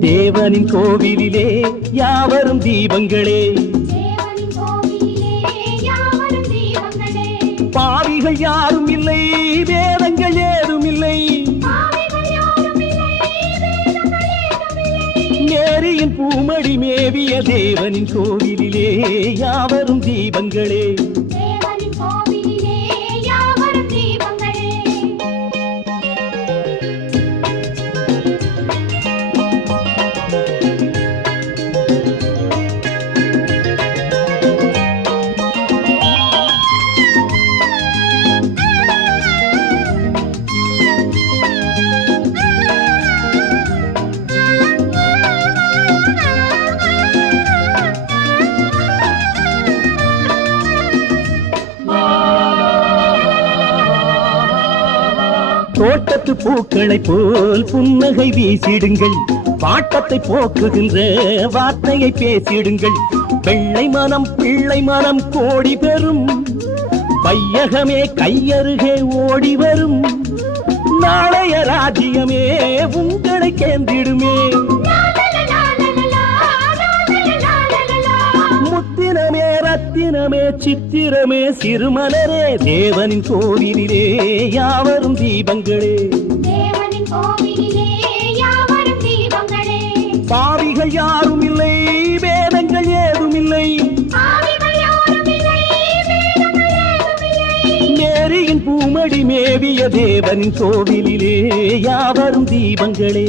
தேவனின் கோவிலிலே யாவரும் தீபங்களே. தேவனின் கோவிலிலே யாவரும் தீபங்களே. பாவிகள் யாரும் இல்லை வேதங்கள் ஏதும் இல்லை. பாவிகள் யாரும் இல்லை வேதங்கள் ஏதும் இல்லை. நேரியின் பூமடி மேவிய தேவனின் கோவிலிலே யாவரும் தீபங்களே. தோட்டத்து பூக்களை போல் புன்னகை வீசிடுங்கள். பாட்டத்தை போக்குகின்ற வார்த்தையை பேசிடுங்கள். வெள்ளை மனம் பிள்ளை மனம் கோடி பெறும். பையகமே கையருகே ஓடி வரும். நாளைய ராஜ்யமே ரத்தினமே சித்திரமே சிறுமலரே தேவனின் கோவிலிலே யாவரும் தீபங்களே. பாவிகள் யாரும் இல்லை வேதங்கள் ஏதும் இல்லை. மேரியின் பூமடி மேவிய தேவனின் கோவிலிலே யாவரும் தீபங்களே.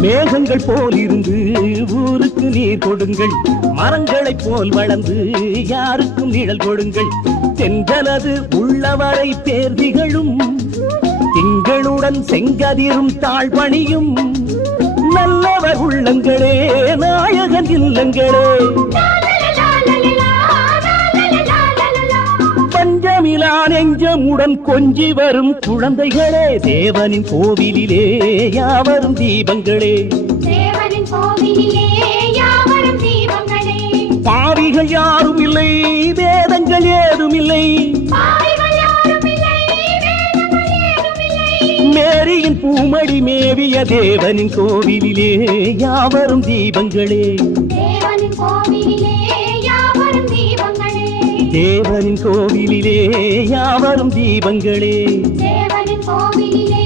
மேகங்கள் போல் இருந்து ஊருக்கு நீர் கொடுங்கள். மரங்களைப் போல் வளர்ந்து யாருக்கும் நிழல் கொடுங்கள். தென்றலது உள்ளவரை பேர் திகழும். திங்களுடன் செங்கதிரும் தாழ்பணியும். நல்லவர் உள்ளங்களே நாயகன் இல்லங்களே. நெஞ்சமுடன் கொஞ்சி வரும் குழந்தைகளே தேவனின் கோவிலிலே யாவரும் தீபங்களே. பாவிகள் யாரும் இல்லை வேதங்கள் ஏதும் இல்லை. மேரியின் பூமடி மேவிய தேவனின் கோவிலிலே யாவரும் தீபங்களே. தேவனின் கோவிலிலே யாவரும் தேவரின் கோவிலிலே யாவரும் தீபங்களே. தேவரின் கோவிலிலே